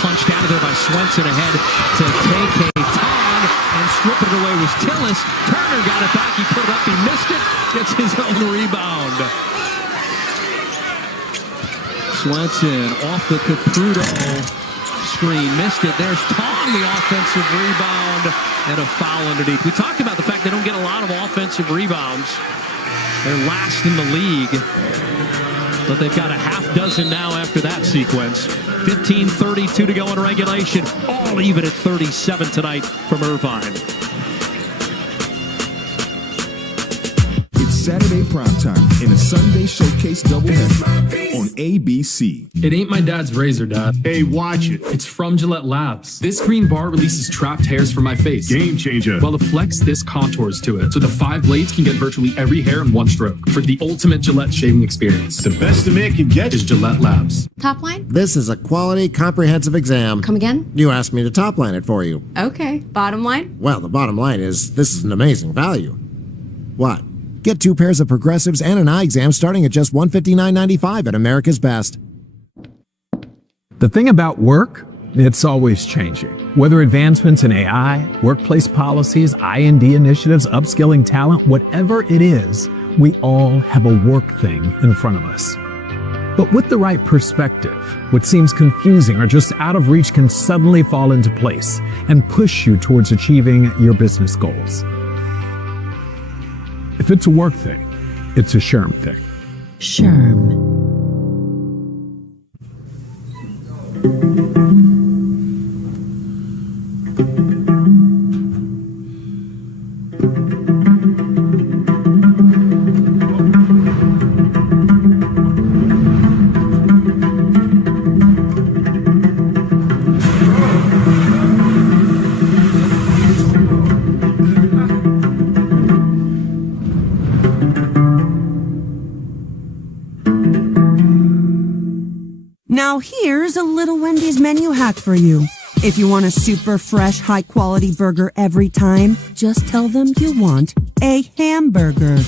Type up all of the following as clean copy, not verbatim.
punched out of there by Swenson ahead to KK Tong, and stripping it away was Tillis. Turner got it back, he put it up, he missed it, gets his own rebound. Swenson off the Caputo screen, missed it. There's Tong, the offensive rebound, and a foul underneath. We talked about the fact they don't get a lot of offensive rebounds. They're last in the league, but they've got a half dozen now after that sequence. 15:32 to go in regulation, all even at 37 tonight from Irvine. It's Saturday primetime in a Sunday showcase doubleheader on ABC. It ain't my dad's razor, Dad. Hey, watch it. It's from Gillette Labs. This green bar releases trapped hairs from my face. Game changer. While the Flex, this contours to it, so the 5 blades can get virtually every hair in one stroke. For the ultimate Gillette shaving experience, The best the man can get is Gillette Labs. Top line? This is a quality, comprehensive exam. Come again? You asked me to top line it for you. Okay. Bottom line? Well, the bottom line is, this is an amazing value. What? Get 2 pairs of progressives and an eye exam starting at just $159.95 at America's Best. The thing about work, it's always changing. Whether advancements in AI, workplace policies, I&D initiatives, upskilling talent, whatever it is, we all have a work thing in front of us. But with the right perspective, what seems confusing or just out of reach can suddenly fall into place and push you towards achieving your business goals. If it's a work thing, it's a SHRM thing. SHRM. Now here's a little Wendy's menu hack for you. If you want a super fresh, high-quality burger every time, just tell them you want a hamburger.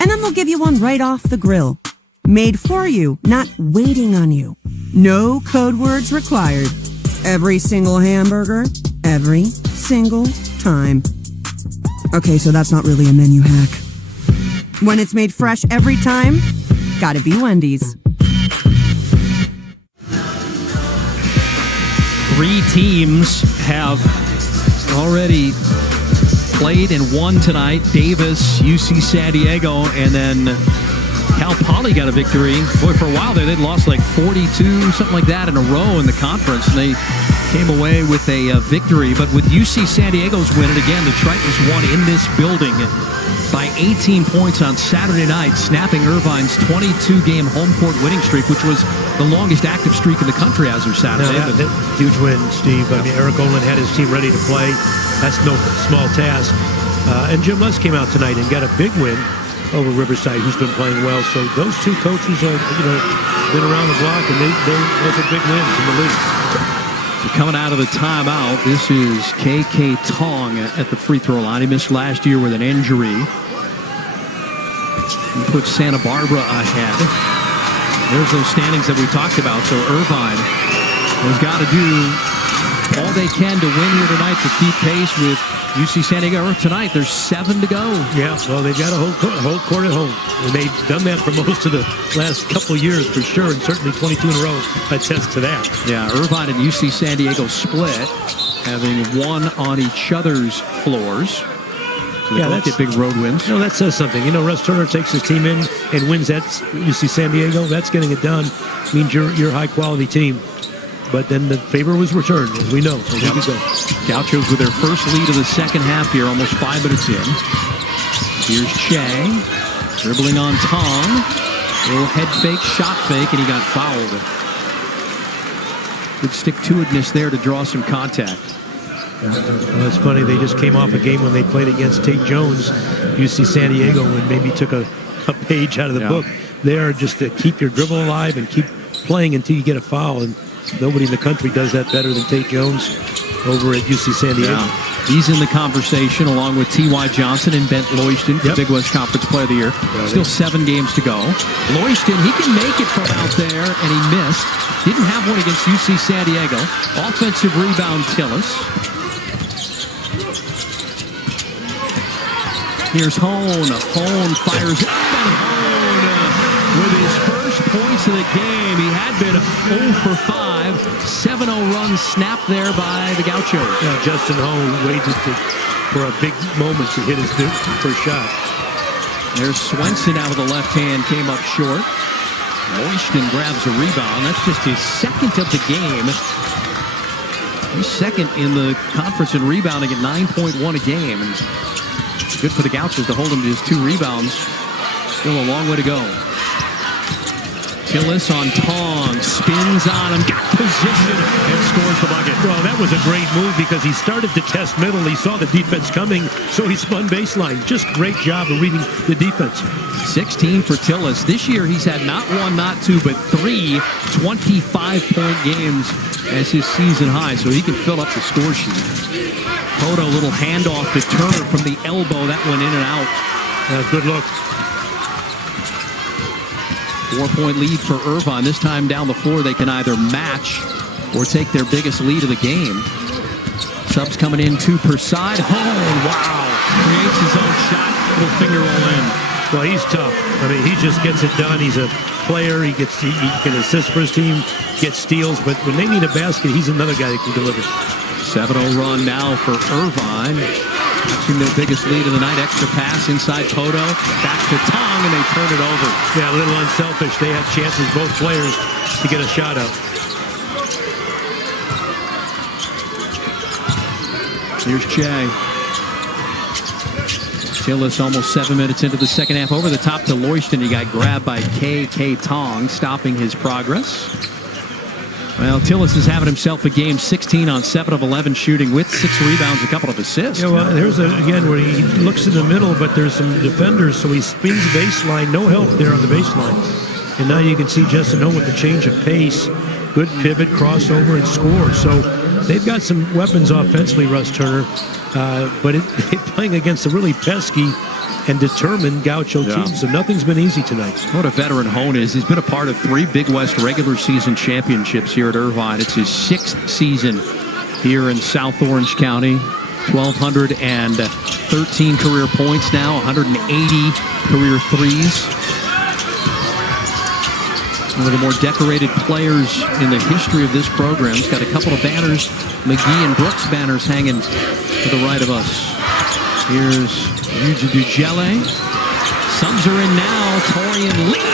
And then they'll give you one right off the grill. Made for you, not waiting on you. No code words required. Every single hamburger, every single time. Okay, so that's not really a menu hack. When it's made fresh every time, gotta be Wendy's. 3 teams have already played and won tonight. Davis, UC San Diego, and then Cal Poly got a victory. Boy, for a while there, they'd lost like 42, something like that in a row in the conference, and they came away with a victory. But with UC San Diego's win, and again, the Tritons won in this building by 18 points on Saturday night, snapping Irvine's 22-game home court winning streak, which was the longest active streak in the country as of Saturday. No, huge win, Steve. I mean, Eric Olin had his team ready to play. That's no small task. And Jim Les came out tonight and got a big win over Riverside, who's been playing well. So those 2 coaches are, been around the block, and those are big wins in the league. So coming out of the timeout, this is KK Tong at the free throw line. He missed last year with an injury. He puts Santa Barbara ahead. There's those standings that we talked about. So Irvine has got to do all they can to win here tonight to keep pace with UC San Diego. Tonight, there's 7 to go. Yeah, well, they've got a whole court at home. And they've done that for most of the last couple of years, for sure, and certainly 22 in a row attests to that. Yeah, Irvine and UC San Diego split, having won on each other's floors. So they both get big road wins. That says something. Russ Turner takes his team in and wins at UC San Diego. That's getting it done. Means you're a high-quality team. But then the favor was returned, as we know. So there we go. Gauchos with their first lead of the second half here, almost 5 minutes in. Here's Che, dribbling on Tong. Little head fake, shot fake, and he got fouled. Good stick-to-itness there to draw some contact. Well, it's funny, they just came off a game when they played against Tate Jones, UC San Diego, and maybe took a page out of the book. They are just to keep your dribble alive and keep playing until you get a foul, and nobody in the country does that better than Tate Jones over at UC San Diego. He's in the conversation along with T.Y. Johnson and Bent Loyston for Big West Conference Player of the Year. Still 7 games to go. Loyston, he can make it from out there, and he missed. Didn't have one against UC San Diego. Offensive rebound, Tillis. Here's Hone. Hone fires up, and Hone with his first points of the game. He had been 0 for 5. 7-0 run snapped there by the Gauchos. Yeah, Justin Hone waited for a big moment to hit his first shot. There's Swenson out of the left hand, came up short. Loyston grabs a rebound. That's just his second of the game. He's second in the conference in rebounding at 9.1 a game. And good for the Gauchos to hold him to his 2 rebounds. Still a long way to go. Tillis on Tong, spins on him, got position, and scores the bucket. Well, that was a great move because he started to test middle. He saw the defense coming, so he spun baseline. Just great job of reading the defense. 16 for Tillis. This year he's had not 1, not 2, but 3 25-point games as his season high, so he can fill up the score sheet. Poto, little handoff to Turner from the elbow. That went in and out. Good look. 4-point lead for Irvine. This time down the floor, they can either match or take their biggest lead of the game. Subs coming in 2 per side. Hone, wow. Creates his own shot. Little finger roll in. Well, he's tough. I mean, he just gets it done. He's a player. He can assist for his team, get steals. But when they need a basket, he's another guy that can deliver. 7-0 run now for Irvine. Catching their biggest lead of the night. Extra pass inside Poto. Back to Tong, and they turn it over. Yeah, a little unselfish. They had chances, both players, to get a shot up. Here's Jay. Tillis almost 7 minutes into the second half. Over the top to Loyston. He got grabbed by K.K. Tong, stopping his progress. Well, Tillis is having himself a game, 16 on 7 of 11 shooting with 6 rebounds, a couple of assists. Yeah, well, there's again where he looks in the middle, but there's some defenders, so he spins baseline. No help there on the baseline. And now you can see Justin Hone with the change of pace. Good pivot, crossover, and score. So they've got some weapons offensively, Russ Turner. But they're playing against a really pesky and determined Gaucho team, so nothing's been easy tonight. What a veteran Hone is. He's been a part of 3 Big West regular season championships here at Irvine. It's his 6th season here in South Orange County. 1,213 career points now, 180 career threes. One of the more decorated players in the history of this program. He's got a couple of banners, McGee and Brooks banners hanging to the right of us. Here's Yuji Dujele. Suns are in now. Torian Lee, 3.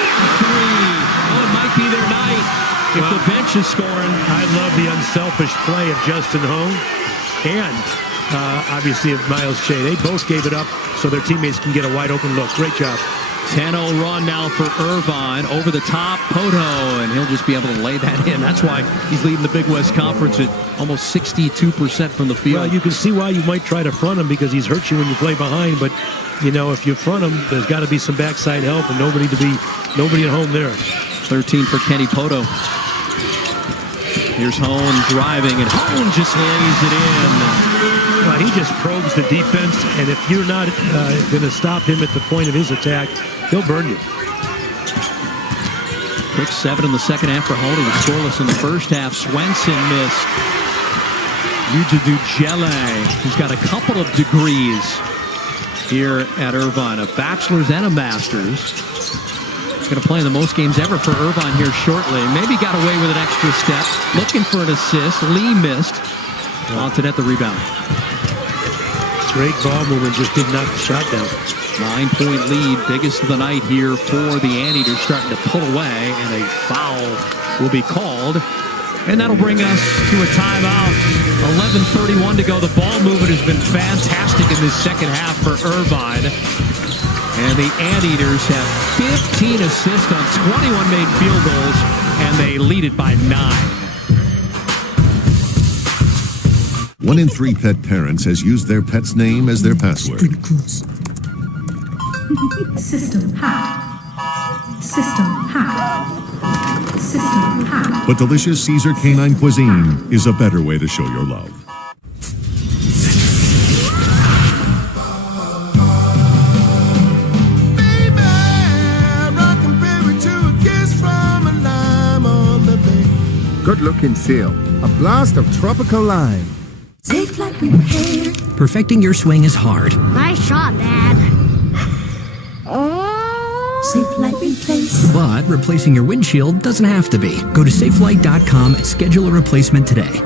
Oh, it might be their night if the bench is scoring. I love the unselfish play of Justin Hone and obviously of Miles Shea. They both gave it up so their teammates can get a wide open look. Great job. 10-0 run now for Irvine. Over the top, Poto, and he'll just be able to lay that in. That's why he's leading the Big West Conference at almost 62% from the field. Well, you can see why you might try to front him because he's hurt you when you play behind. But, you know, if you front him, there's got to be some backside help and nobody at home there. 13 for Kenny Poto. Here's Hone driving, and Hone just lays it in. Well, he just probes the defense, and if you're not going to stop him at the point of his attack, he'll burn you. Quick 7 in the second half for Hone. He was scoreless in the first half. Swenson missed. Yuji Dujele, who's got a couple of degrees here at Irvine, a bachelor's and a master's. He's going to play in the most games ever for Irvine here shortly. Maybe got away with an extra step. Looking for an assist. Lee missed. Antoinette the rebound. Great ball movement, just did knock the shot down. 9-point lead, biggest of the night here for the Anteaters, starting to pull away, and a foul will be called. And that'll bring us to a timeout. 11:31 to go. The ball movement has been fantastic in this second half for Irvine. And the Anteaters have 15 assists on 21 made field goals, and they lead it by 9. 1 in 3 pet parents has used their pet's name as their password. System hacked. System hacked. System hacked. But delicious Caesar canine cuisine is a better way to show your love. good-looking sail. A blast of tropical lime. Safe Flight Repair. Perfecting your swing is hard. Nice shot, Dad. Safe Flight Replace. But replacing your windshield doesn't have to be. Go to safelight.com and schedule a replacement today.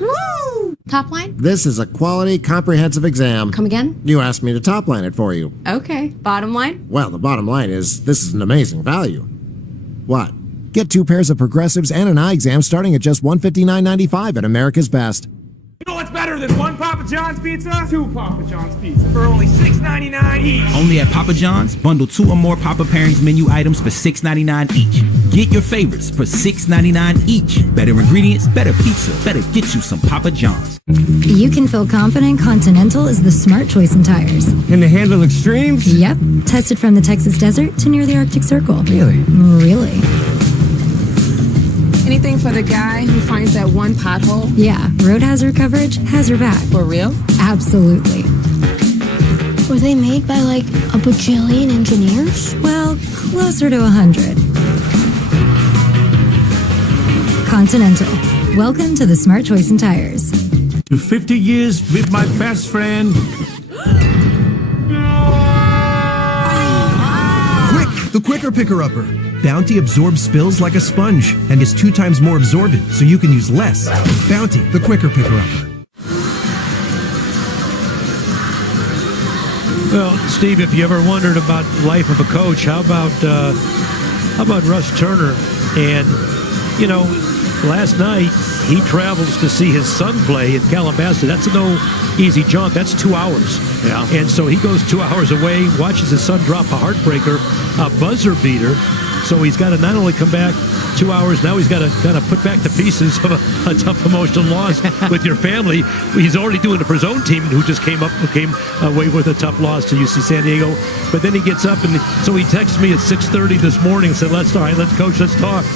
Woo! Top line? This is a quality, comprehensive exam. Come again? You asked me to top line it for you. Okay. Bottom line? Well, the bottom line is this is an amazing value. What? Get 2 pairs of progressives and an eye exam starting at just $159.95 at America's Best. You know what's better than 1 Papa John's pizza? 2 Papa John's pizza for only $6.99 each. Only at Papa John's, bundle 2 or more Papa Pairings menu items for $6.99 each. Get your favorites for $6.99 each. Better ingredients, better pizza, better get you some Papa John's. You can feel confident Continental is the smart choice in tires. And they handle extremes? Yep. Tested from the Texas desert to near the Arctic Circle. Really? Really. Anything for the guy who finds that one pothole? Yeah, road hazard coverage has your back. For real? Absolutely. Were they made by like a bajillion engineers? Well, closer to 100. Continental. Welcome to the smart choice in tires. To 50 years with my best friend. Quick, the quicker picker-upper. Bounty absorbs spills like a sponge and is 2 times more absorbent, so you can use less. Bounty, the quicker picker-upper. Well, Steve, if you ever wondered about the life of a coach, how about Russ Turner? And, you know, last night he travels to see his son play in Calabasas. That's no easy jaunt. That's 2 hours. Yeah. And so he goes 2 hours away, watches his son drop a heartbreaker, a buzzer beater. So he's got to not only come back 2 hours, now he's got to kind of put back the pieces of a tough emotional loss with your family. He's already doing it for his own team, who just came away with a tough loss to UC San Diego. But then he gets up, and so he texts me at 6:30 this morning and said, let's coach, let's talk.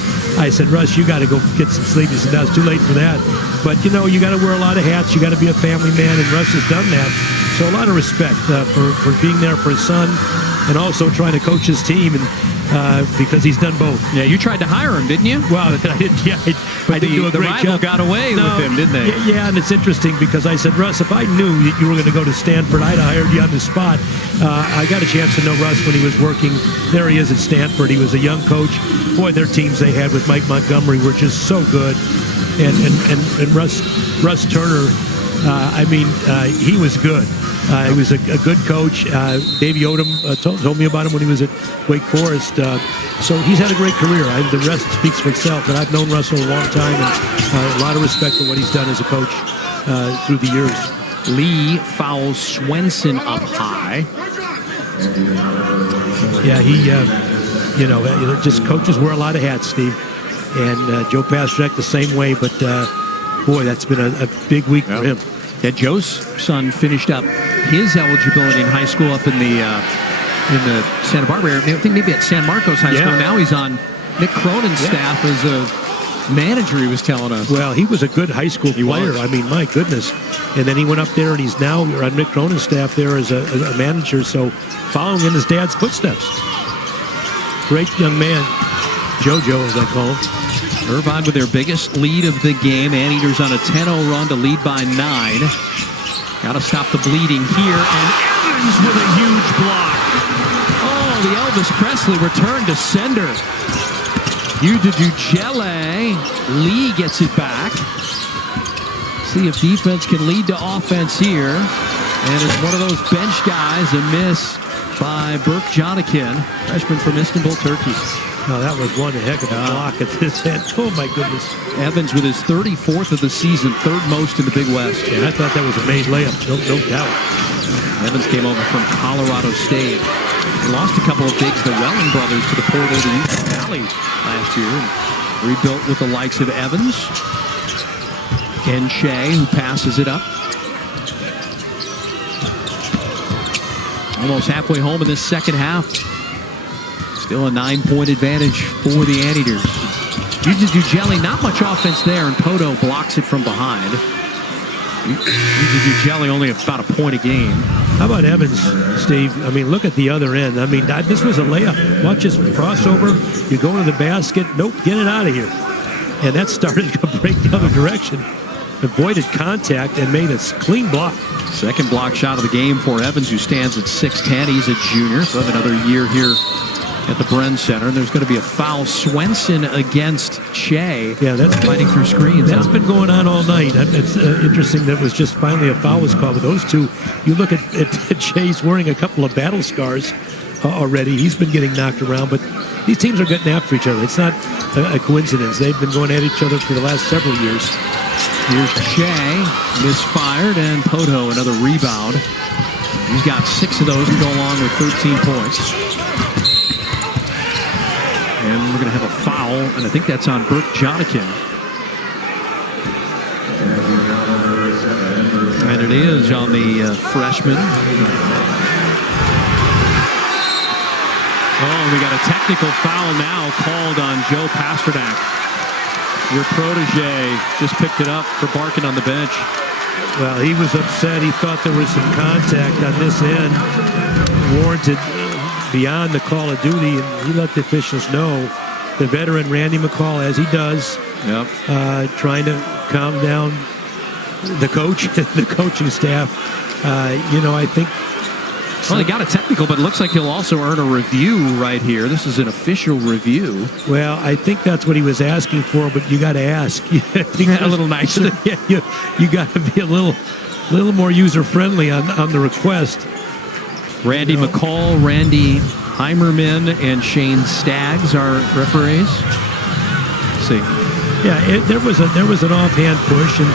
I said, Russ, you got to go get some sleep. He said, no, it's too late for that. But, you know, you got to wear a lot of hats. You got to be a family man, and Russ has done that. So a lot of respect for being there for his son and also trying to coach his team, and because he's done both. Yeah, you tried to hire him, didn't you? Well, I didn't. Yeah, I didn't do a the great rival job. got away with him, didn't they? Yeah, and it's interesting because I said, Russ, if I knew that you were going to go to Stanford, I'd have hired you on the spot. I got a chance to know Russ when he was working. There he is at Stanford. He was a young coach. Boy, their teams they had with Mike Montgomery were just so good. And Russ Turner, he was good. He was a good coach. Davey Odom told me about him when he was at Wake Forest. So he's had a great career. The rest speaks for itself. But I've known Russell a long time, and a lot of respect for what he's done as a coach through the years. Lee fouls Swenson up high. Yeah, he, just coaches wear a lot of hats, Steve. And Joe Pasternak the same way. But, boy, that's been a big week for him. Yeah, Joe's son finished up his eligibility in high school up in the Santa Barbara area. I think maybe at San Marcos High School. Now he's on Nick Cronin's staff as a manager, he was telling us. Well, he was a good high school player. I mean, my goodness. And then he went up there, and he's now on Nick Cronin's staff there as a manager. So following in his dad's footsteps. Great young man. JoJo, as I call him. Irvine with their biggest lead of the game. Anteaters on a 10-0 run to lead by 9. Got to stop the bleeding here. And Evans with a huge block. Oh, the Elvis Presley return to sender. Ududugele. Lee gets it back. See if defense can lead to offense here. And it's one of those bench guys, a miss by Burke Jonikin, freshman from Istanbul, Turkey. Oh, that was one heck of a block at this end. Oh, my goodness. Evans with his 34th of the season, third most in the Big West. Yeah, I thought that was a made layup, no doubt. Evans came over from Colorado State. He lost a couple of bigs, the Welling brothers, to the portal to Utah Valley last year. And rebuilt with the likes of Evans and Shea, who passes it up. Almost halfway home in this second half. Still a 9-point advantage for the Anteaters. Ududugele, not much offense there, and Poto blocks it from behind. Ududugele only about a point a game. How about Evans, Steve? I mean, look at the other end. I mean, this was a layup. Watch this crossover. You go into the basket. Nope, get it out of here. and that started to break the other direction. Avoided contact and made a clean block. Second block shot of the game for Evans, who stands at 6'10". He's a junior, so have another year here at the Bren Center. And there's going to be a foul. Swenson against Che. Yeah, that's fighting through screens. That's been going on all night. It's interesting that it was just finally a foul was called. But those two, you look at Che's wearing a couple of battle scars already. He's been getting knocked around, but these teams are getting after each other. It's not a coincidence. They've been going at each other for the last several years. Here's Che, misfired, and Poto, another rebound. He's got 6 of those to go along with 13 points. And we're going to have a foul, and I think that's on Brooke Jonikin. And it is on the freshman. Oh, we got a technical foul now called on Joe Pasternak. Your protege just picked it up for barking on the bench. Well, he was upset. He thought there was some contact on this end warranted beyond the call of duty, and he let the officials know. The veteran Randy McCall, as he does, trying to calm down the coach, the coaching staff. I think. Well, he got a technical, but it looks like he'll also earn a review right here. This is an official review. Well, I think that's what he was asking for, but you got to ask. A little nicer. You got to be a little more user-friendly on the request. Randy McCall, Randy Heimerman, and Shane Staggs are referees. Let's see. Yeah, there was an offhand push, and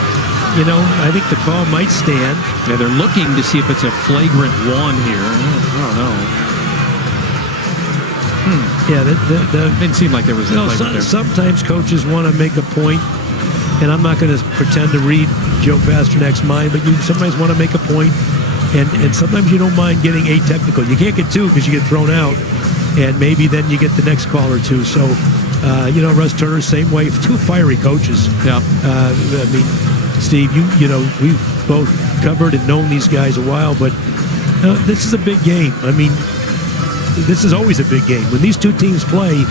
I think the call might stand. Yeah, they're looking to see if it's a flagrant one here. I don't know. Yeah, it didn't seem like there was a flagrant there. Sometimes coaches want to make a point, and I'm not going to pretend to read Joe Pasternak's mind, but you sometimes want to make a point, and sometimes you don't mind getting a technical. You can't get 2 because you get thrown out, and maybe then you get the next call or 2. So, Russ Turner, same way. 2 fiery coaches. Yeah. I mean, Steve, we've both covered and known these guys a while, but this is a big game. I mean, this is always a big game. When these two teams play,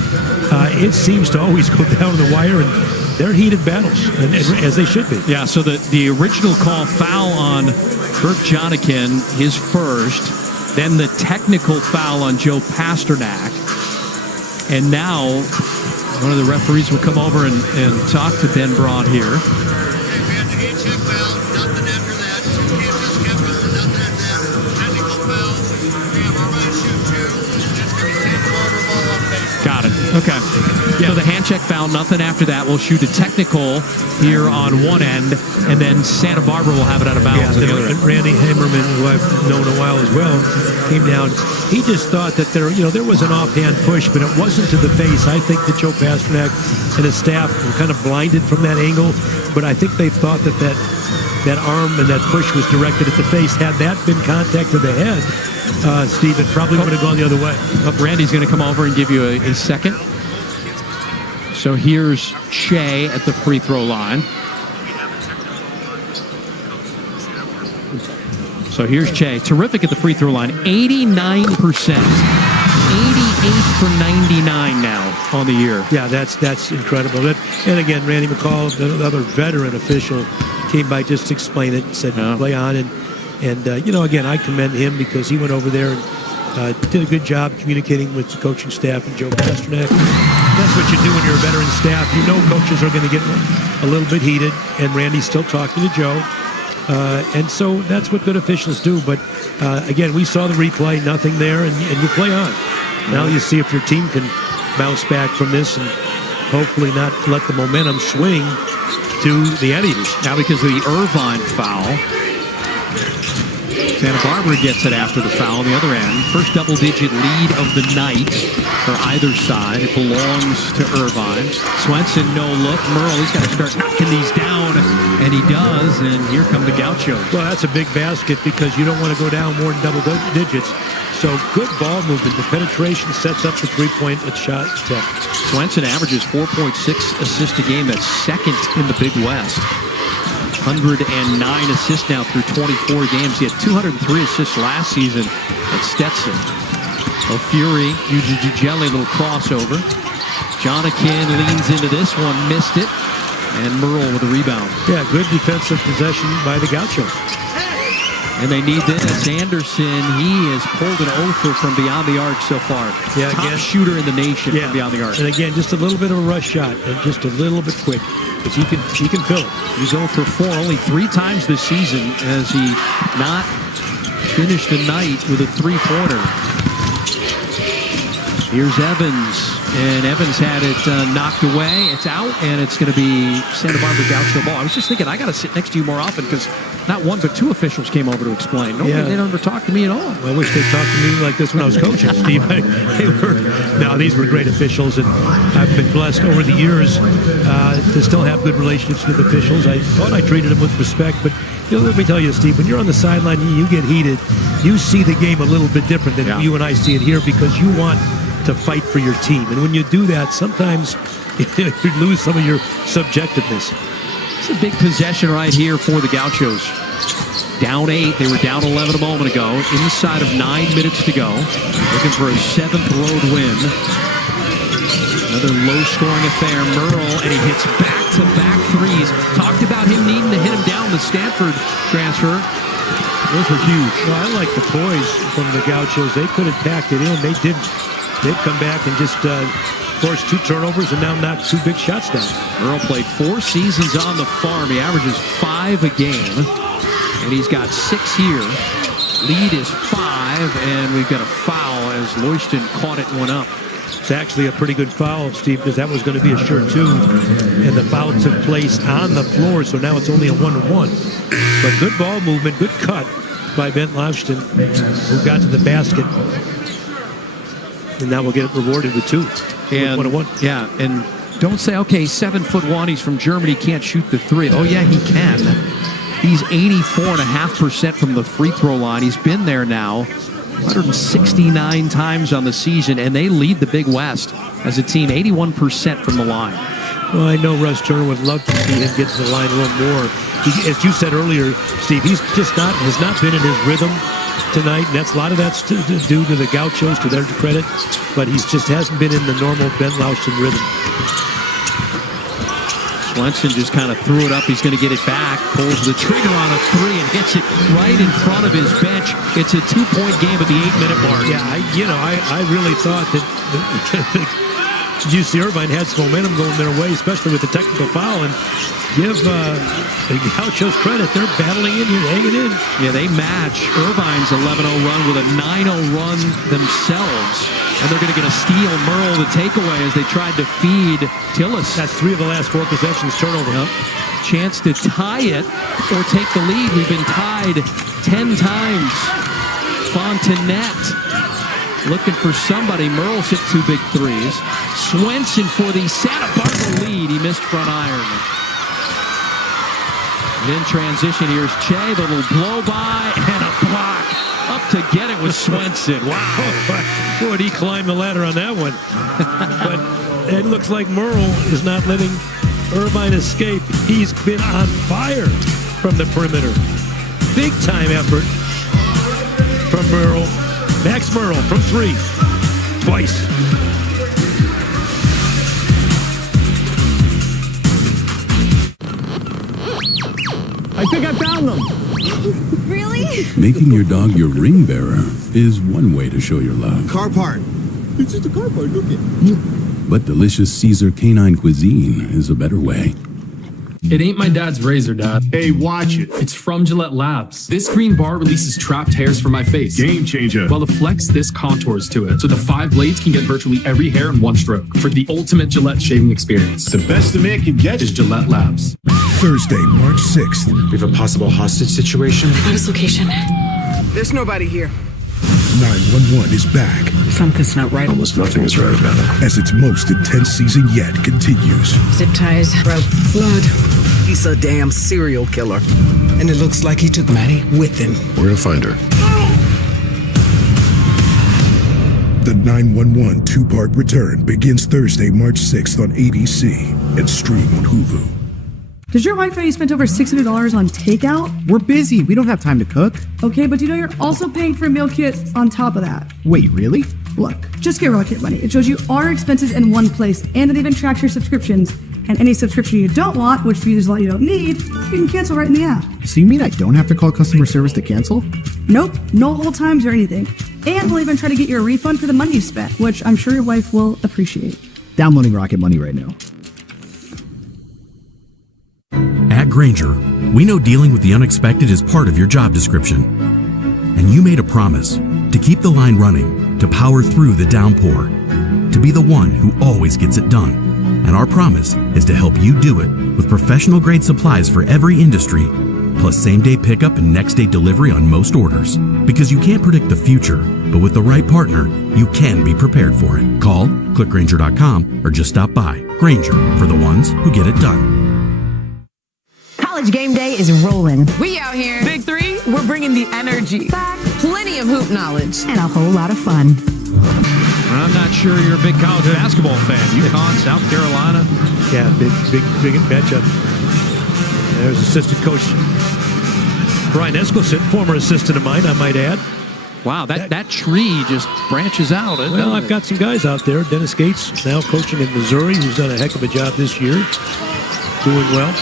it seems to always go down to the wire, and they're heated battles, and as they should be. Yeah, so the original call foul on Brooke Jonikin, his first, then the technical foul on Joe Pasternak, and now one of the referees will come over and talk to Ben Braun here. Got it. Okay. Yeah. So the hand check foul, nothing after that. We'll shoot a technical here on one end, and then Santa Barbara will have it out of bounds on the other end. Randy Hammerman, who I've known a while as well, came down. He just thought that there was an offhand push, but it wasn't to the face. I think that Joe Pasternak and his staff were kind of blinded from that angle, but I think they thought that arm and that push was directed at the face. Had that been contact to the head, Steve, it probably would have gone the other way. Randy's going to come over and give you a second. So here's Che at the free throw line. So here's Che. Terrific at the free throw line. 89%. 88 for 99 now on the year. Yeah, that's incredible. And again, Randy McCall, the other veteran official, came by just to explain it, said play on. And again, I commend him because he went over there and did a good job communicating with the coaching staff and Joe Pasternak. That's what you do when you're a veteran staff. You know coaches are going to get a little bit heated, and Randy's still talking to Joe. And so that's what good officials do. But again, we saw the replay, nothing there, and you play on. Now you see if your team can bounce back from this and hopefully not let the momentum swing to the Anteaters. Now because of the Irvine foul, Santa Barbara gets it after the foul on the other end. First double-digit lead of the night for either side. It belongs to Irvine. Swenson, no look. Merle, he's got to start knocking these down, and he does, and here come the Gauchos. Well, that's a big basket because you don't want to go down more than double digits. So good ball movement. The penetration sets up the three-point shot attempt. Swenson averages 4.6 assists a game. That's second in the Big West. 109 assists now through 24 games. He had 203 assists last season at Stetson. O'Fury, Ugijeli, a little crossover. Jonikin leans into this one, missed it. And Merle with a rebound. Yeah, good defensive possession by the Gauchos. And they need this. Anderson, he has pulled an offer from beyond the arc so far. Yeah, top again, shooter in the nation from beyond the arc. And again, just a little bit of a rush shot and just a little bit quick. Because he can fill it. He's 0 for 4 only 3 times this season as he not finished the night with a 3-pointer. Here's Evans. And Evans had it knocked away. It's out, and it's going to be Santa Barbara Gaucho ball. I was just thinking, I got to sit next to you more often because not one but 2 officials came over to explain. They don't ever talk to me at all. I wish they'd talked to me like this when I was coaching, Steve. These were great officials, and I've been blessed over the years to still have good relationships with officials. I thought I treated them with respect, but let me tell you, Steve, when you're on the sideline, you get heated. You see the game a little bit different than you and I see it here because you want to fight for your team. And when you do that, sometimes you lose some of your subjectiveness. It's a big possession right here for the Gauchos. Down 8. They were down 11 a moment ago. Inside of 9 minutes to go. Looking for a 7th road win. Another low-scoring affair. Merle, and he hits back-to-back threes. Talked about him needing to hit him down the Stanford transfer. Those were huge. Well, I like the poise from the Gauchos. They could have packed it in. They didn't. They've come back and just forced 2 turnovers and now knocked 2 big shots down. Merle played 4 seasons on the farm. He averages 5 a game, and he's got 6 here. Lead is 5, and we've got a foul as Loyston caught it and went up. It's actually a pretty good foul, Steve, because that was going to be a sure 2, and the foul took place on the floor, so now it's only a 1-1. But good ball movement, good cut by Ben Louston, who got to the basket. And now we'll get it rewarded with 2. And 1-1. Yeah, and don't say, okay, 7'1", he's from Germany, can't shoot the 3. Oh, yeah, he can. He's 84.5% from the free throw line. He's been there now 169 times on the season, and they lead the Big West as a team, 81% from the line. Well, I know Russ Turner would love to see him get to the line a little more. As you said earlier, Steve, he's just has not been in his rhythm tonight, and a lot of that's due to the Gauchos, to their credit, but he just hasn't been in the normal Ben Louston rhythm. Swenson just kind of threw it up. He's going to get it back, pulls the trigger on a 3 and gets it right in front of his bench. It's a 2-point game at the 8-minute mark. Yeah, I really thought that UC Irvine had some momentum going their way, especially with the technical foul, and give the Gauchos credit. They're battling in here, hanging in. Yeah, they match Irvine's 11-0 run with a 9-0 run themselves. And they're going to get a steal. Merle, the takeaway, as they tried to feed Tillis. That's 3 of the last 4 possessions turnover. Yep. Chance to tie it or take the lead. We've been tied 10 times. Fontenette looking for somebody. Merle's hit 2 big threes. Swenson for the Santa Barbara lead. He missed front iron. And in transition, here's Che. The little blow by and a block. Up to get it with Swenson. Wow. Boy, did he climb the ladder on that one. But it looks like Merle is not letting Irvine escape. He's been on fire from the perimeter. Big time effort from Merle. Max Merle from 3. Twice. I think I found them. Really? Making your dog your ring bearer is one way to show your love. Car part. It's just a car part, look it. But delicious Caesar canine cuisine is a better way. It ain't my dad's razor, Dad. Hey, watch it. It's from Gillette Labs. This green bar releases trapped hairs from my face. Game changer. While the Flex, this contours to it, so the 5 blades can get virtually every hair in one stroke. For the ultimate Gillette shaving experience. The best a man can get is Gillette Labs. Thursday, March 6th. We have a possible hostage situation. Got his location. There's nobody here. 911 is back. Something's not right. Almost nothing is right about it. As its most intense season yet continues. Zip ties, rope, blood. He's a damn serial killer. And it looks like he took Maddie with him. We're gonna find her. The 911 2-part return begins Thursday, March 6th on ABC and stream on Hulu. Does your wife know you spent over $600 on takeout? We're busy. We don't have time to cook. Okay, but you know you're also paying for a meal kit on top of that. Wait, really? Look, just get Rocket Money. It shows you all your expenses in one place, and it even tracks your subscriptions. And any subscription you don't want, which features a lot you don't need, you can cancel right in the app. So you mean I don't have to call customer service to cancel? Nope, no hold times or anything. And we'll even try to get you a refund for the money you spent, which I'm sure your wife will appreciate. Downloading Rocket Money right now. At Grainger, we know dealing with the unexpected is part of your job description. And you made a promise to keep the line running, to power through the downpour, to be the one who always gets it done. And our promise is to help you do it with professional-grade supplies for every industry, plus same-day pickup and next-day delivery on most orders. Because you can't predict the future, but with the right partner, you can be prepared for it. Call, click Grainger.com, or just stop by. Grainger, for the ones who get it done. College game day is rolling. We out here. Big three, we're bringing the energy. Plenty of hoop knowledge. And a whole lot of fun. I'm not sure you're a big college basketball fan. UConn, South Carolina. Yeah, big matchup. There's assistant coach Brian Eskelson, former assistant of mine, I might add. Wow, that tree just branches out. Well, I've got some guys out there. Dennis Gates now coaching in Missouri, who's done a heck of a job this year. Doing well.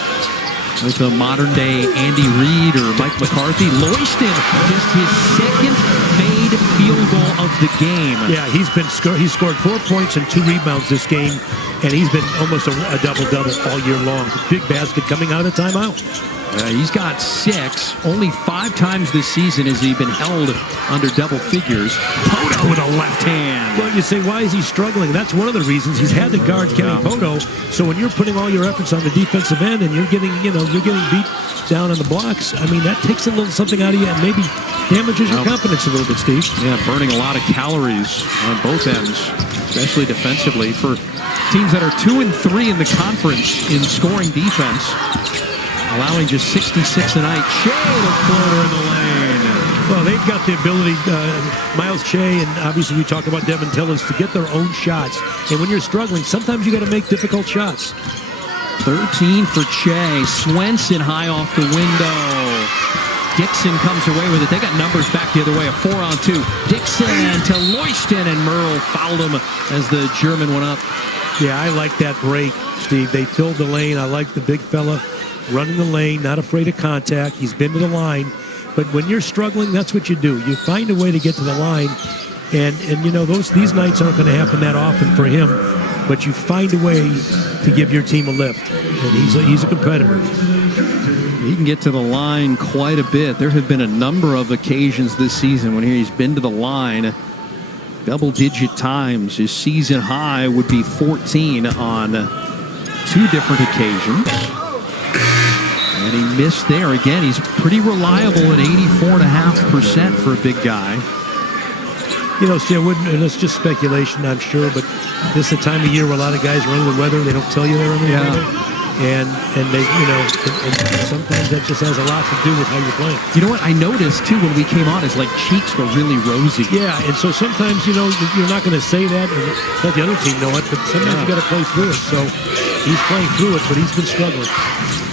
Like the modern-day Andy Reid or Mike McCarthy. Loyston, just his second made field goal of the game. Yeah, he's scored 4 points and 2 rebounds this game, and he's been almost a double-double all year long. Big basket coming out of the timeout. He's got 6. Only 5 times this season has he been held under double figures. Poto with a left hand. Well, you say, why is he struggling? That's one of the reasons. He's had to guard Kenny Poto. So when you're putting all your efforts on the defensive end and you're getting beat down on the blocks, I mean, that takes a little something out of you and maybe damages your confidence a little bit, Steve. Yeah, burning a lot of calories on both ends, especially defensively. For teams that are 2 and 3 in the conference in scoring defense, allowing just 66 a night. Shea, the floater in the lane. Well, they've got the ability, Miles Shea, and obviously we talk about Devin Tillins, to get their own shots. And when you're struggling, sometimes you got to make difficult shots. 13 for Shea. Swenson high off the window. Dixon comes away with it. They got numbers back the other way. A 4-on-2. Dixon to Loyston, and Merle fouled him as the German went up. Yeah, I like that break, Steve. They filled the lane. I like the big fella running the lane, not afraid of contact. He's been to the line. But when you're struggling, that's what you do. You find a way to get to the line. And you know, these nights aren't going to happen that often for him. But you find a way to give your team a lift. And he's a competitor. He can get to the line quite a bit. There have been a number of occasions this season when he's been to the line double-digit times. His season high would be 14 on 2 different occasions. And he missed there. Again, he's pretty reliable at 84.5% for a big guy. You know, see, and it's just speculation, I'm sure, but this is the time of year where a lot of guys are under the weather. They don't tell you they're under the weather. And they, you know, and sometimes that just has a lot to do with how you're playing. You know what I noticed too when we came on is like cheeks were really rosy. Yeah, and so sometimes, you know, you're not going to say that and let the other team know it, but sometimes you got to play through it. So he's playing through it, but he's been struggling.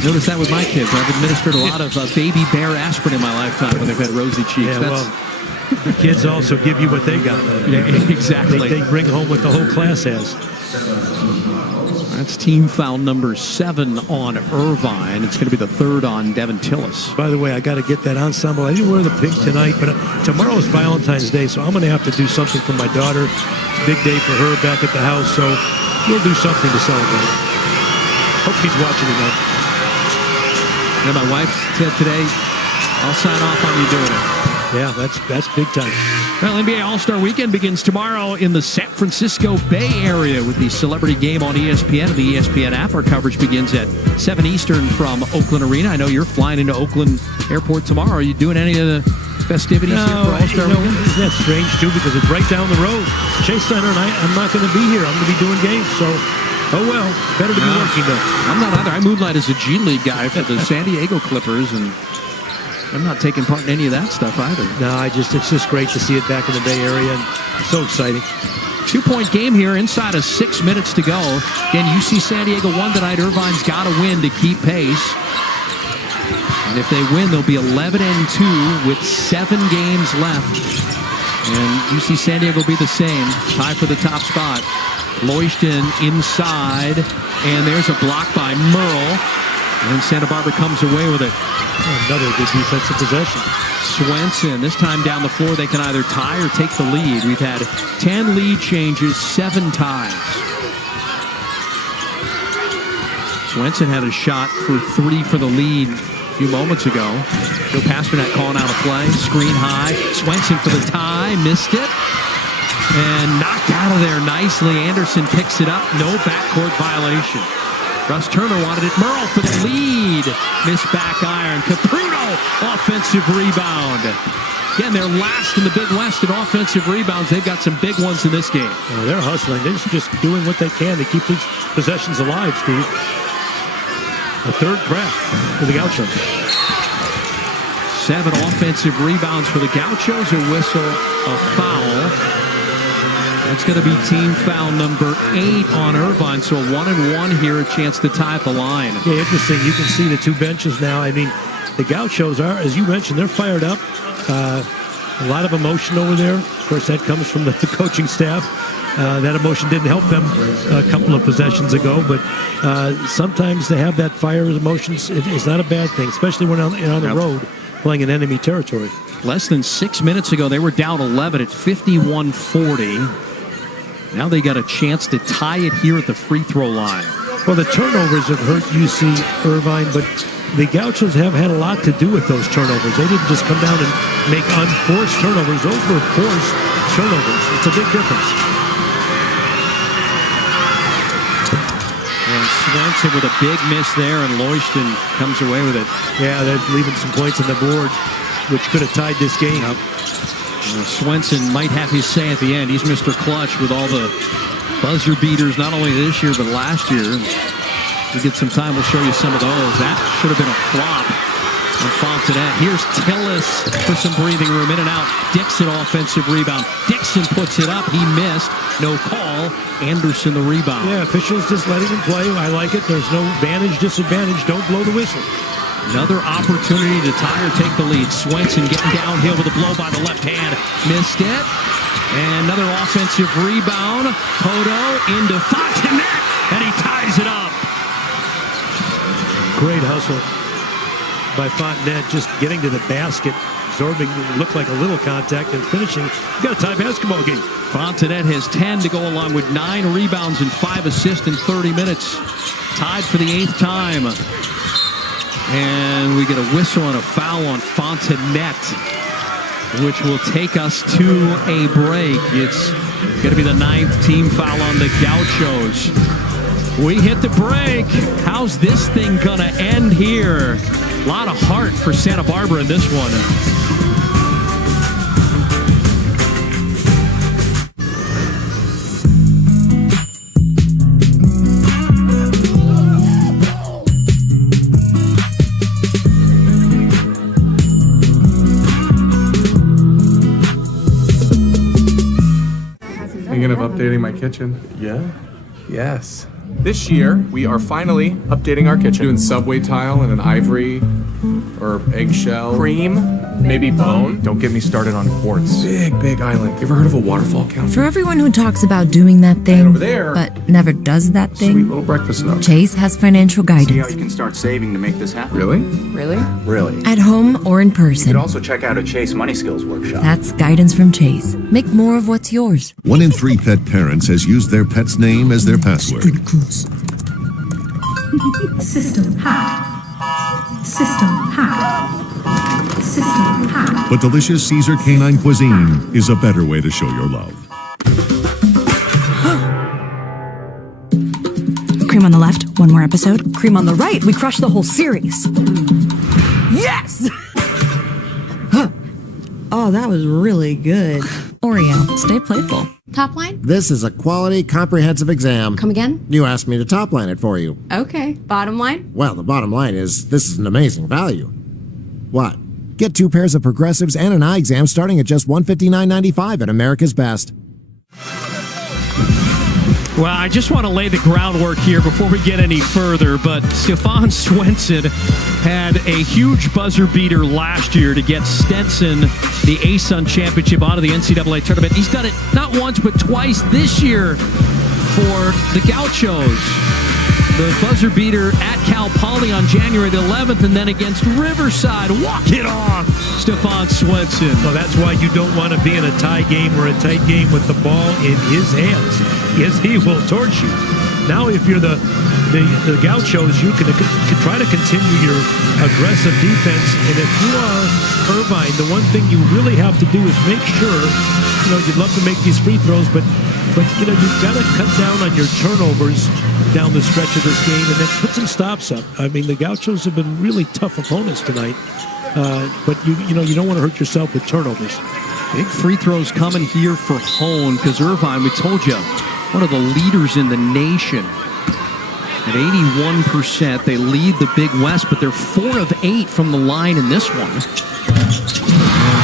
Notice that with my kids. I've administered a lot of Baby Bear aspirin in my lifetime when they've had rosy cheeks. Yeah, well, the kids also give you what they got. Yeah, exactly. They bring home what the whole class has. That's team foul number 7 on Irvine. It's going to be the 3rd on Devin Tillis. By the way, I got to get that ensemble. I didn't wear the pink tonight, but tomorrow is Valentine's Day, so I'm going to have to do something for my daughter. It's a big day for her back at the house, so we'll do something to celebrate. Hope she's watching tonight. And my wife said today, I'll sign off on you doing it. Yeah, that's big time. Well, NBA All-Star Weekend begins tomorrow in the San Francisco Bay Area with the celebrity game on ESPN and the ESPN app. Our coverage begins at 7 Eastern from Oakland Arena. I know you're flying into Oakland Airport tomorrow. Are you doing any of the festivities here for All-Star Weekend? Isn't that strange, too, because it's right down the road. Chase Center, and I'm not going to be here. I'm going to be doing games, so... Oh, well, better to be working, though. I'm not either. I moonlight as a G League guy for the San Diego Clippers, and I'm not taking part in any of that stuff either. No, it's just great to see it back in the Bay Area, and so exciting. 2-point game here, inside of 6 minutes to go. Again, UC San Diego won tonight. Irvine's got to win to keep pace. And if they win, they'll be 11-2 with 7 games left. And UC San Diego will be the same, tie for the top spot. Loishton inside, and there's a block by Merle. And Santa Barbara comes away with it. Another good defensive possession. Swenson, this time down the floor, they can either tie or take the lead. We've had 10 lead changes 7 times. Swenson had a shot for 3 for the lead a few moments ago. Joe Pasternak calling out a play. Screen high. Swenson for the tie. Missed it. And knocked out of there nicely. Anderson picks it up. No backcourt violation. Russ Turner wanted it. Merle for the lead. Missed back iron. Capruto, offensive rebound. Again, they're last in the Big West in offensive rebounds. They've got some big ones in this game. They're hustling. They're just doing what they can to keep these possessions alive, Steve. A third prep for the Gauchos. 7 offensive rebounds for the Gauchos. A whistle, a foul. That's going to be team foul number 8 on Irvine. So a 1-and-1 here, a chance to tie at the line. Yeah, interesting. You can see the 2 benches now. I mean, the Gauchos are, as you mentioned, they're fired up. A lot of emotion over there. Of course, that comes from the coaching staff. That emotion didn't help them a couple of possessions ago, but sometimes to have that fire of emotions, it's not a bad thing, especially when on the road playing in enemy territory. Less than 6 minutes ago, they were down 11 at 51-40. Now they got a chance to tie it here at the free throw line. Well, the turnovers have hurt UC Irvine, but the Gauchos have had a lot to do with those turnovers. They didn't just come down and make unforced turnovers. Those were forced turnovers. It's a big difference. And Swenson with a big miss there, and Loishton comes away with it. Yeah, they're leaving some points on the board, which could have tied this game. Yep. Swenson might have his say at the end. He's Mr. Clutch with all the buzzer beaters, not only this year, but last year. We get some time, we'll show you some of those. That should have been a flop on Fontenette. Here's Tillis for some breathing room. In and out. Dixon offensive rebound. Dixon puts it up. He missed. No call. Anderson the rebound. Yeah, officials just letting him play. I like it. There's no advantage, disadvantage. Don't blow the whistle. Another opportunity to tie or take the lead. Swenson getting downhill with a blow by the left hand. Missed it. And another offensive rebound. Hodo into Fontenette. And he ties it up. Great hustle by Fontenette, just getting to the basket, absorbing, looked like a little contact, and finishing. You got a tie basketball game. Fontenette has 10 to go along with 9 rebounds and 5 assists in 30 minutes. Tied for the 8th time. And we get a whistle and a foul on Fontenette, which will take us to a break. It's going to be the 9th team foul on the Gauchos. We hit the break. How's this thing going to end here? A lot of heart for Santa Barbara in this one. Thinking of updating my kitchen? Yeah. Yes. This year, we are finally updating our kitchen. Doing subway tile and an ivory or eggshell. Cream, maybe bone. Don't get me started on quartz. Big island. You ever heard of a waterfall counter? For everyone who talks about doing that thing, over there, but never does that thing, sweet little breakfast nook. Chase has financial guidance. See how you can start saving to make this happen. Really? Really? Really. At home or in person. You could also check out a Chase Money Skills workshop. That's guidance from Chase. Make more of what's yours. 1 in 3 pet parents has used their pet's name as their password. System hacked. System hacked. System hacked. But delicious Caesar canine cuisine is a better way to show your love. Cream on the left, one more episode. Cream on the right, we crush the whole series. Yes! Oh, that was really good. Oreo, stay playful. Top line? This is a quality, comprehensive exam. Come again? You asked me to top line it for you. Okay. Bottom line? Well, the bottom line is this is an amazing value. What? Get 2 pairs of progressives and an eye exam starting at just $159.95 at America's Best. Well, I just want to lay the groundwork here before we get any further, but Stefan Swenson had a huge buzzer beater last year to get Stenson the ASUN championship out of the NCAA tournament. He's done it not once but twice this year. for the Gauchos. The buzzer beater at Cal Poly on January the 11th, and then against Riverside. Walk it off, Stefan Swenson. Well, that's why you don't want to be in a tie game or a tight game with the ball in his hands, because he will torch you. Now, if you're the Gauchos, you can try to continue your aggressive defense, and if you are Irvine, the one thing you really have to do is make sure, you'd love to make these free throws, but you've got to cut down on your turnovers down the stretch of this game, and then put some stops up. I mean, the Gauchos have been really tough opponents tonight, but you don't want to hurt yourself with turnovers. Big free throws coming here for Hone, because Irvine, we told you, one of the leaders in the nation. At 81%, they lead the Big West, but they're 4 of 8 from the line in this one. And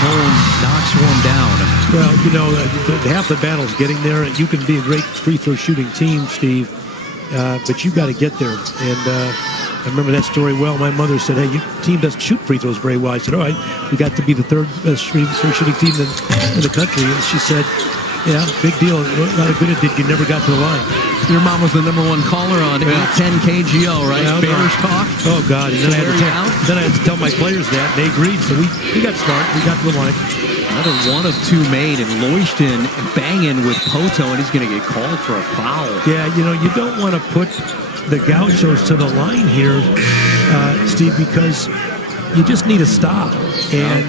Hone knocks one down. Well, half the battle is getting there. You can be a great free throw shooting team, Steve, but you got to get there. And I remember that story well. My mother said, "Hey, your team doesn't shoot free throws very well." I said, "All right, we got to be the third best free throw shooting team in the country." And she said, "Yeah, big deal. Not a good it did. You never got to the line." Your mom was the #1 caller on 10 KGO, right? Yeah, Bears talk. Oh God! And then I had to tell my players that, and they agreed. So we got smart. We got to the line. Another 1 of 2 made, and Loishton banging with Poto, and he's going to get called for a foul. Yeah, you don't want to put the Gauchos to the line here, Steve, because you just need a stop. And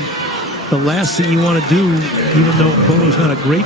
the last thing you want to do, even though Poto's not a great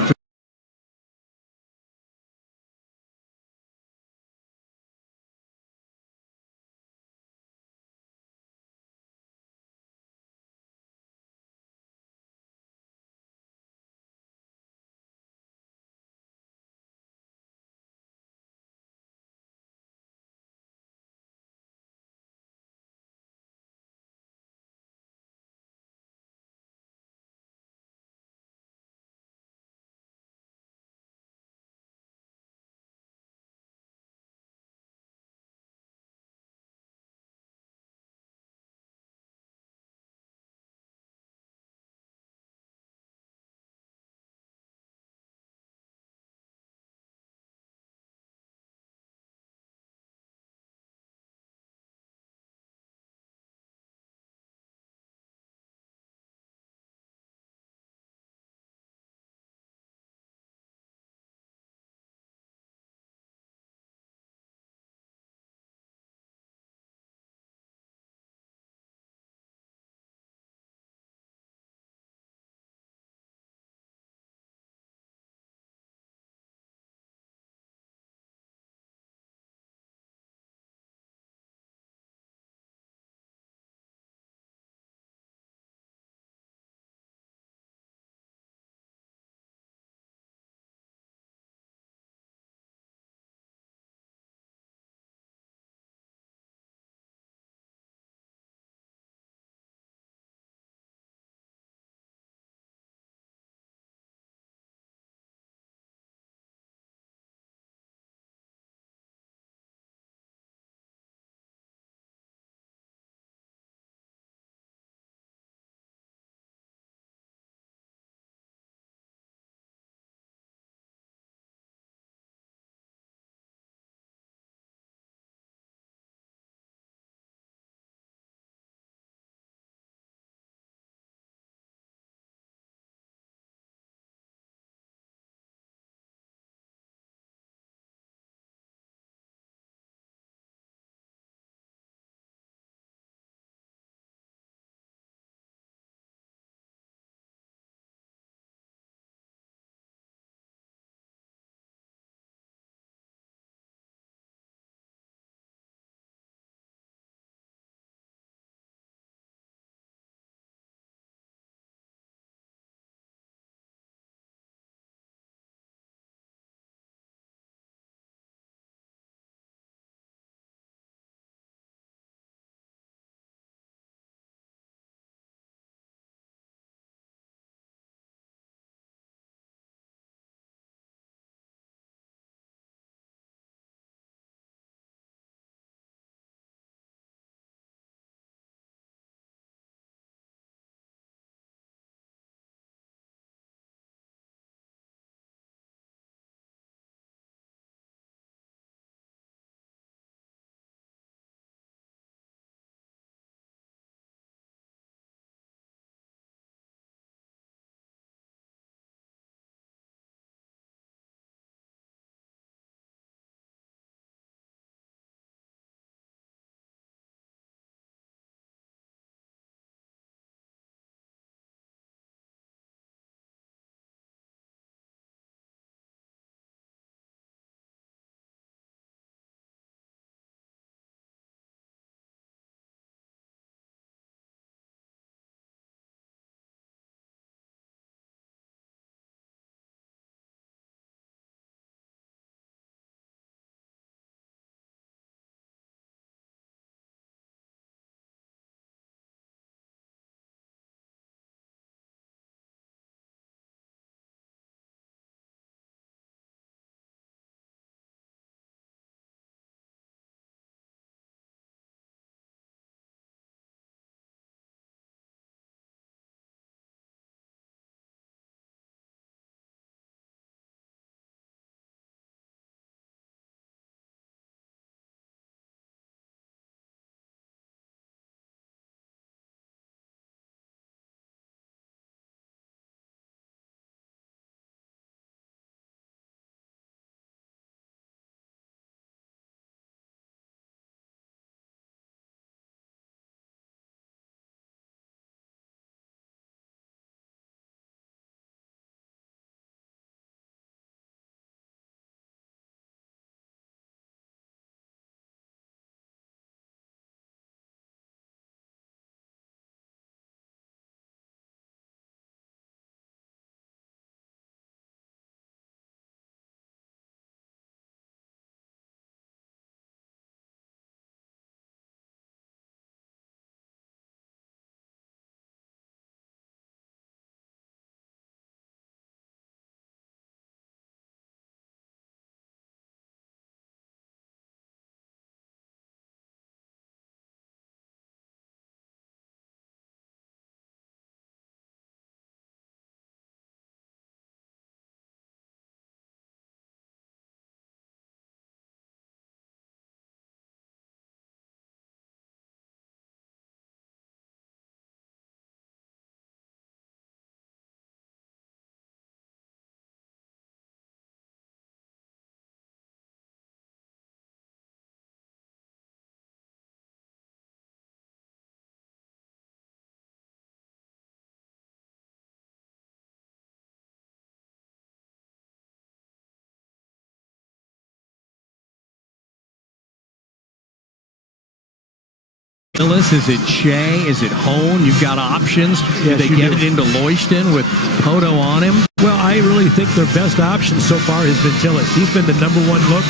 Tillis? Is it Shea? Is it Hone? You've got options. Yes, Did they get it into Loyston with Poto on him? Well, I really think their best option so far has been Tillis. He's been the number one look.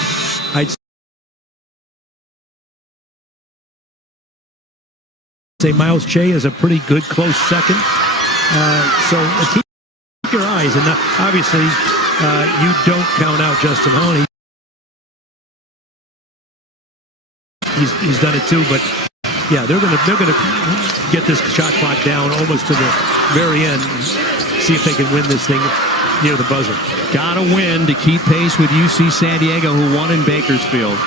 I'd say Miles Shea is a pretty good close second. So keep your eyes. And obviously, you don't count out Justin Hone. He's done it too, but yeah, they're gonna get this shot clock down almost to the very end. See if they can win this thing near the buzzer. Got to win to keep pace with UC San Diego, who won in Bakersfield.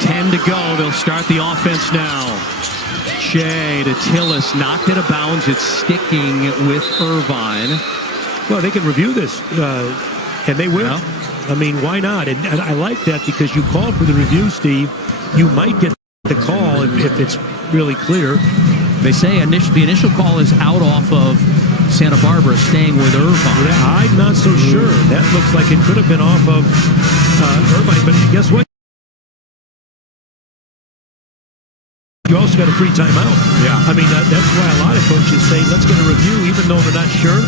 10 to go. They'll start the offense now. Shea to Tillis, knocked it out of bounds. It's sticking with Irvine. Well, they can review this, and they will. Yeah. I mean, why not? And I like that because you called for the review, Steve. You might get the call if it's really clear. They say the initial call is out off of Santa Barbara, staying with Irvine. I'm not so sure. That looks like it could have been off of Irvine, but guess what? You also got a free timeout. Yeah. I mean, that's why a lot of coaches say, let's get a review, even though they're not sure.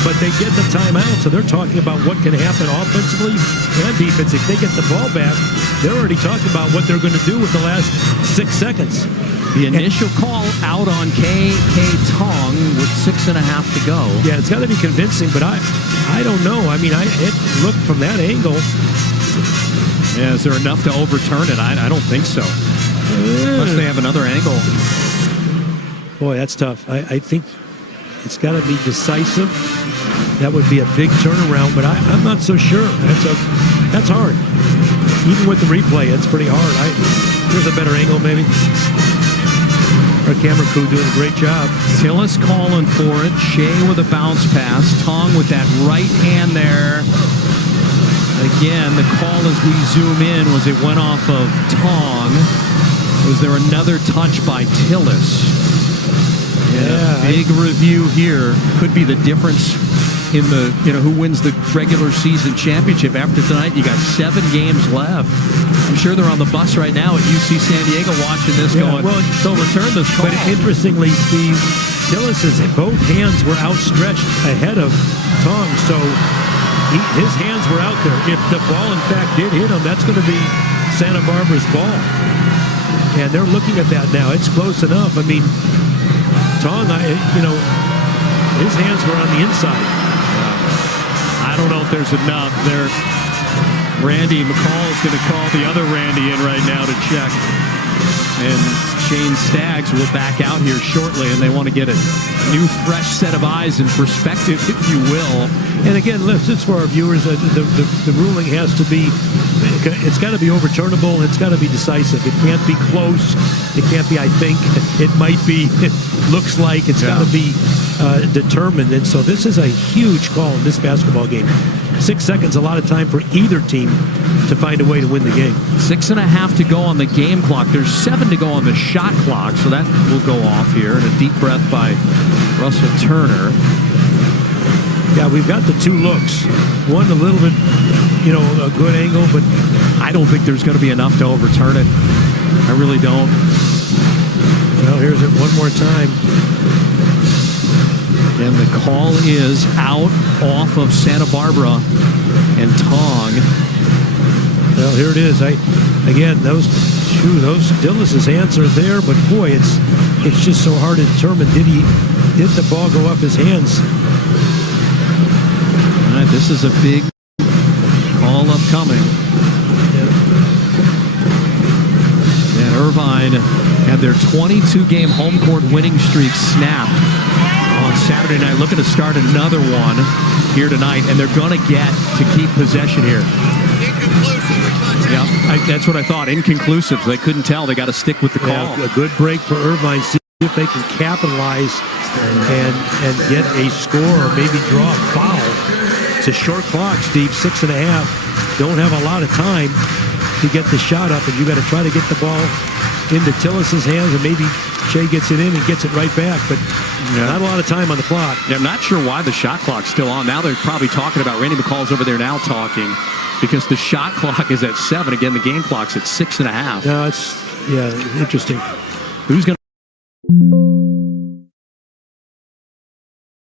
But they get the timeout, so they're talking about what can happen offensively and defense. If they get the ball back, they're already talking about what they're going to do with the last 6 seconds. The initial call out on K.K. Tong with 6.5 to go. Yeah, it's got to be convincing, but I don't know. I mean, it looked from that angle. Yeah, is there enough to overturn it? I don't think so. Unless they have another angle. Boy, that's tough. I think it's got to be decisive. That would be a big turnaround, but I'm not so sure. That's hard. Even with the replay, it's pretty hard. Here's a better angle, maybe. Our camera crew doing a great job. Tillis calling for it. Shea with a bounce pass. Tong with that right hand there. Again, the call as we zoom in was it went off of Tong. Was there another touch by Tillis? Yeah, big review here. Could be the difference in the, who wins the regular season championship. After tonight, you got 7 games left. I'm sure they're on the bus right now at UC San Diego watching this going, well, they'll return this call. But interestingly, Steve, Tillis's both hands were outstretched ahead of Tong, so his hands were out there. If the ball, in fact, did hit him, that's going to be Santa Barbara's ball. And they're looking at that now. It's close enough. I mean, Tong, his hands were on the inside. I don't know if there's enough there. Randy McCall is going to call the other Randy in right now to check. And Shane Staggs will back out here shortly, and they want to get a new, fresh set of eyes and perspective, if you will. And again, just for our viewers, the ruling has to be, it's got to be overturnable, and it's got to be decisive. It can't be close. It can't be, I think. It might be, it looks like. It's got to be determined. And so this is a huge call in this basketball game. 6 seconds, a lot of time for either team to find a way to win the game. 6.5 to go on the game clock. There's 7 to go on the shot clock, so that will go off here. And a deep breath by Russell Turner. Yeah, we've got the 2 looks. One a little bit, a good angle, but I don't think there's going to be enough to overturn it. I really don't. Well, here's it one more time. And the call is out off of Santa Barbara and Tong. Well, here it is. Again, those Tillis's hands are there, but boy, it's just so hard to determine. Did the ball go off his hands? All right, this is a big call upcoming. And Irvine had their 22-game home court winning streak snapped on Saturday night, looking to start another one here tonight, and they're going to get to keep possession here. Yeah, that's what I thought. Inconclusive. They couldn't tell. They got to stick with the call. Yeah, a good break for Irvine. See if they can capitalize and get a score or maybe draw a foul. It's a short clock, Steve. 6.5. Don't have a lot of time to get the shot up, and you got to try to get the ball into Tillis's hands, and maybe Shea gets it in and gets it right back, but not a lot of time on the clock. Yeah, I'm not sure why the shot clock's still on. Now they're probably talking about, Randy McCall's over there now talking, because the shot clock is at 7. Again, the game clock's at 6.5. No, Yeah, interesting. Who's going to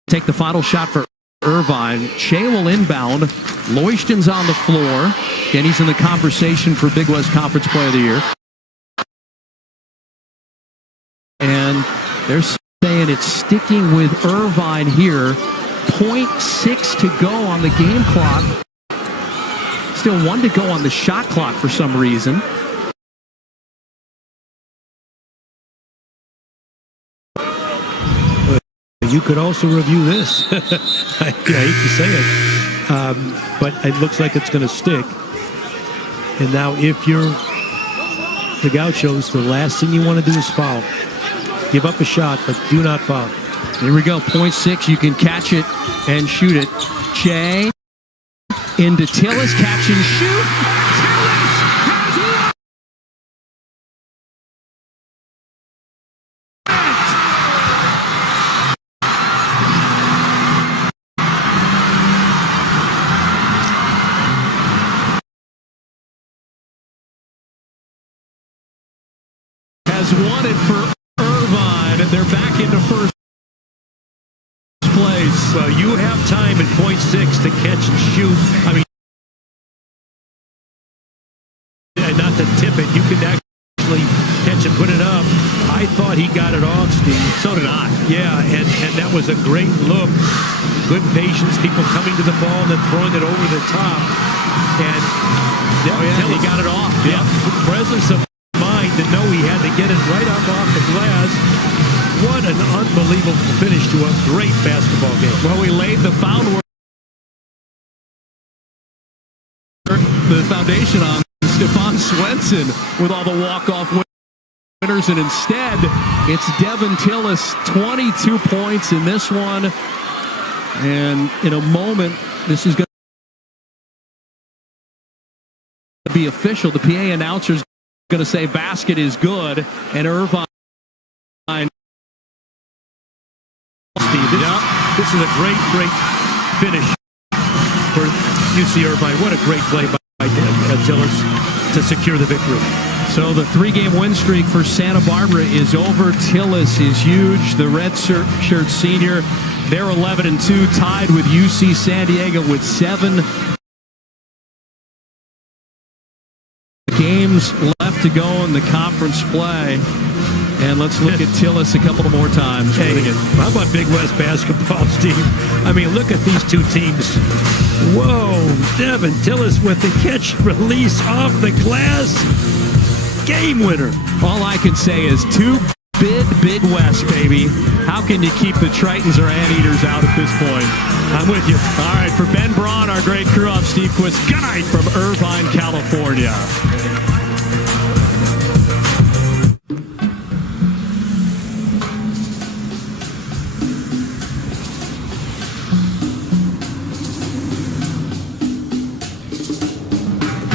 take the final shot for Irvine? Shea will inbound. Loishton's on the floor. Again, he's in the conversation for Big West Conference Player of the Year. And they're saying it's sticking with Irvine here. 0.6 to go on the game clock. Still 1 to go on the shot clock for some reason. You could also review this. I hate to say it, but it looks like it's going to stick. And now if you're the Gauchos, the last thing you want to do is foul. Give up a shot, but do not foul. Here we go, 0.6. You can catch it and shoot it. Shea into Tillis, catch and shoot. Tillis has won. Has won it for Irvine. They're back into first place. So you have time at 0.6 to catch and shoot. I mean, not to tip it. You can actually catch and put it up. I thought he got it off, Steve. So did I. Yeah, and that was a great look. Good patience. People coming to the ball and then throwing it over the top. And he got it off. Yeah, presence of mind to know he had to get it right up off the glass. What an unbelievable finish to a great basketball game. Well, we laid the foundation on Stefan Swenson with all the walk-off winners, and instead it's Devin Tillis, 22 points in this one. And in a moment, this is going to be official. The PA announcer's going to say basket is good, and Irvine. This is a great finish for UC Irvine. What a great play by Tillis to secure the victory. So the 3-game win streak for Santa Barbara is over. Tillis is huge. The red shirt senior, they're 11-2, tied with UC San Diego with 7 games left to go in the conference play. And let's look at Tillis a couple more times. Hey, how about Big West basketball, Steve? I mean, look at these two teams. Whoa, Devin Tillis with the catch release off the glass. Game winner. All I can say is too Big West, baby. How can you keep the Tritons or Anteaters out at this point? I'm with you. All right, for Ben Braun, our great crew, I'm Steve Quist. Good night from Irvine, California.